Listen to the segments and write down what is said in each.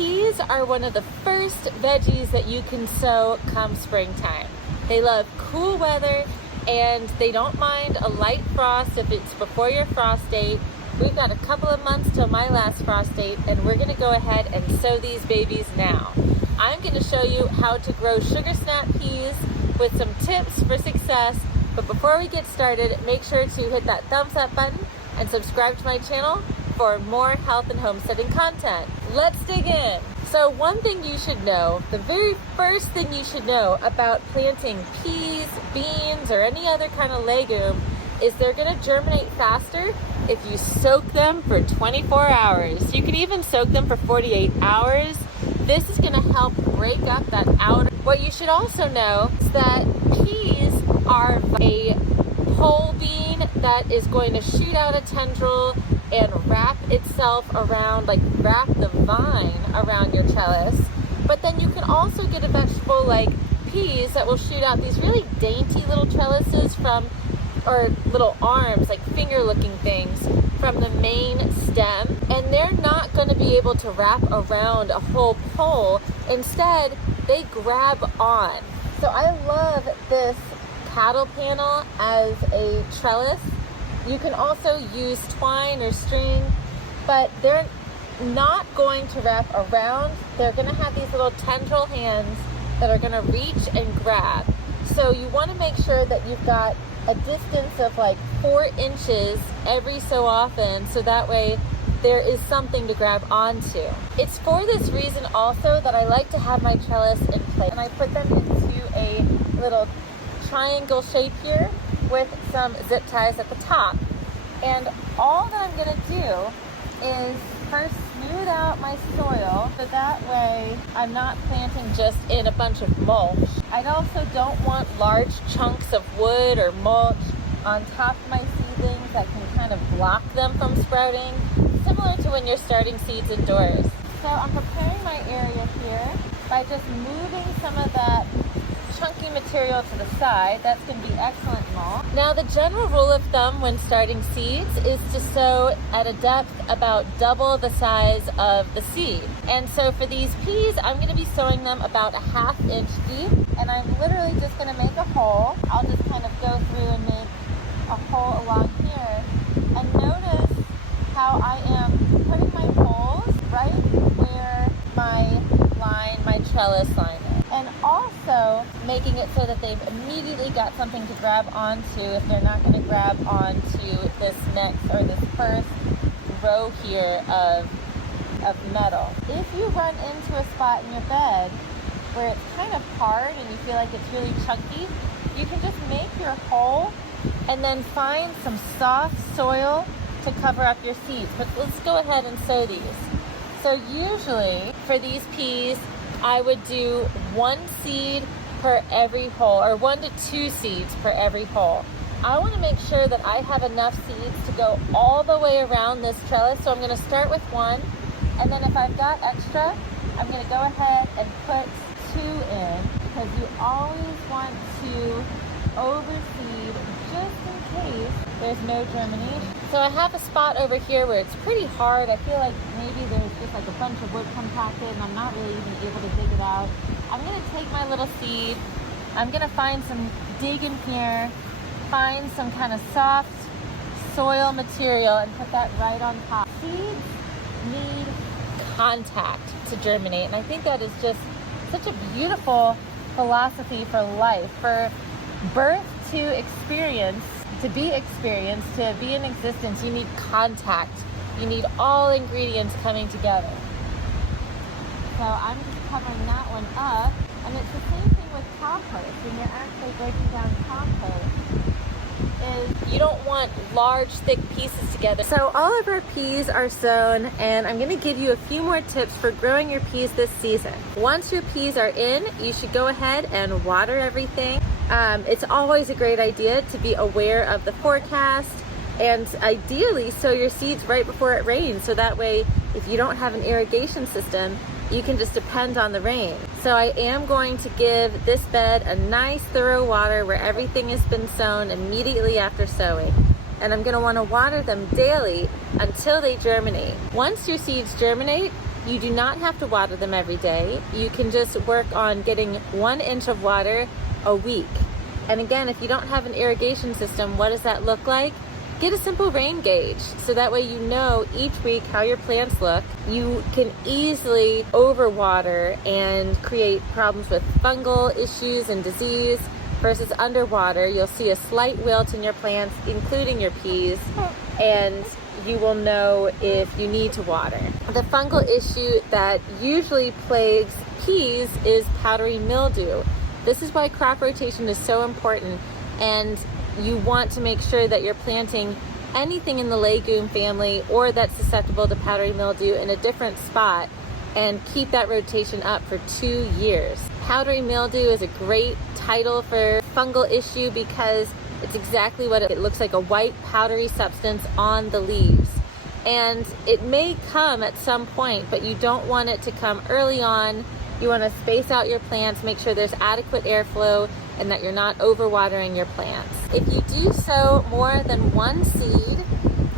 peas are one of the first veggies that you can sow come springtime. They love cool weather and they don't mind a light frost if it's before your frost date. We've got a couple of months till my last frost date and we're gonna go ahead and sow these babies now. I'm gonna show you how to grow sugar snap peas with some tips for success. But before we get started, make sure to hit that thumbs up button and subscribe to my channel for more health and homesteading content. Let's dig in. So one thing you should know, the very first thing you should know about planting peas, beans, or any other kind of legume is they're gonna germinate faster if you soak them for 24 hours. You can even soak them for 48 hours. This is gonna help break up that outer. What you should also know is that peas are a pole bean that is going to shoot out a tendril and wrap itself around, like wrap the vine around your trellis. But then you can also get a vegetable like peas that will shoot out these really dainty little trellises or little arms, like finger looking things from the main stem. And they're not gonna be able to wrap around a whole pole. Instead, they grab on. So I love this paddle panel as a trellis. You can also use twine or string, but they're not going to wrap around. They're gonna have these little tendril hands that are gonna reach and grab. So you wanna make sure that you've got a distance of like 4 inches every so often, so that way there is something to grab onto. It's for this reason also that I like to have my trellis in place. And I put them into a little triangle shape here with some zip ties at the top. And all that I'm gonna do is first smooth out my soil so that way I'm not planting just in a bunch of mulch. I also don't want large chunks of wood or mulch on top of my seedlings that can kind of block them from sprouting, similar to when you're starting seeds indoors. So I'm preparing my area here by just moving some of that chunky material to the side. That's going to be excellent mulch. Now the general rule of thumb when starting seeds is to sow at a depth about double the size of the seed. And so for these peas, I'm going to be sowing them about a 1/2 inch deep, and I'm literally just going to make a hole. I'll just kind of go through and make a hole along here, and notice how I am putting my holes right where my trellis line is. And also making it so that they've immediately got something to grab onto if they're not going to grab onto this next or this first row here of metal. If you run into a spot in your bed where it's kind of hard and you feel like it's really chunky, you can just make your hole and then find some soft soil to cover up your seeds. But let's go ahead and sow these. So usually for these peas, I would do 1 seed per every hole, or 1 to 2 seeds per every hole. I want to make sure that I have enough seeds to go all the way around this trellis. So I'm going to start with 1, and then if I've got extra, I'm going to go ahead and put 2 in, because you always want to overseed just in case there's no germination. So I have a spot over here where it's pretty hard. I feel like maybe there's just like a bunch of wood compacted and I'm not really even able to dig it out. I'm gonna take my little seed, I'm gonna find some, dig in here, find some kind of soft soil material and put that right on top. Seeds need contact to germinate, and I think that is just such a beautiful philosophy for life. For birth to experience, to be experienced, to be in existence, you need contact. You need all ingredients coming together. So I'm just covering that one up. And it's the same thing with compost. When you're actually breaking down compost, is you don't want large, thick pieces together. So all of our peas are sown, and I'm gonna give you a few more tips for growing your peas this season. Once your peas are in, you should go ahead and water everything. It's always a great idea to be aware of the forecast, and ideally sow your seeds right before it rains, so that way if you don't have an irrigation system, you can just depend on the rain. So I am going to give this bed a nice thorough water where everything has been sown immediately after sowing. And I'm gonna wanna water them daily until they germinate. Once your seeds germinate, You do not have to water them every day. You can just work on getting 1 inch of water a week. And again, if you don't have an irrigation system, what does that look like? Get a simple rain gauge so that way you know each week how your plants look. You can easily overwater and create problems with fungal issues and disease versus underwater. You'll see a slight wilt in your plants, including your peas, and you will know if you need to water. The fungal issue that usually plagues peas is powdery mildew. This is why crop rotation is so important, and you want to make sure that you're planting anything in the legume family or that's susceptible to powdery mildew in a different spot and keep that rotation up for 2 years. Powdery mildew is a great title for fungal issue because it's exactly what it looks like, a white powdery substance on the leaves. And it may come at some point, but you don't want it to come early on. You want to space out your plants, make sure there's adequate airflow, and that you're not overwatering your plants. If you do sow more than 1 seed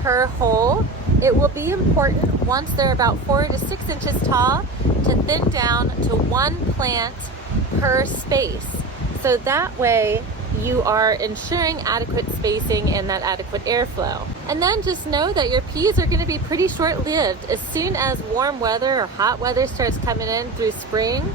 per hole, it will be important once they're about 4 to 6 inches tall to thin down to 1 plant per space. So that way you are ensuring adequate spacing and that adequate airflow. And then just know that your peas are going to be pretty short-lived. As soon as warm weather or hot weather starts coming in through spring,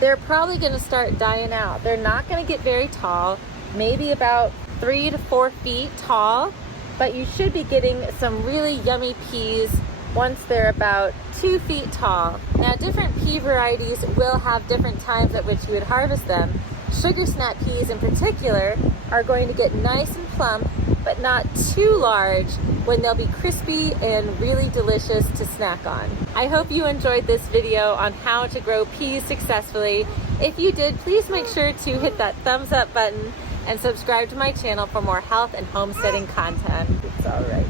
they're probably going to start dying out. They're not going to get very tall, maybe about 3 to 4 feet tall, but you should be getting some really yummy peas once they're about 2 feet tall. Now, different pea varieties will have different times at which you would harvest them. Sugar snap peas in particular are going to get nice and plump, but not too large, when they'll be crispy and really delicious to snack on. I hope you enjoyed this video on how to grow peas successfully. If you did, please make sure to hit that thumbs up button and subscribe to my channel for more health and homesteading content. It's all right.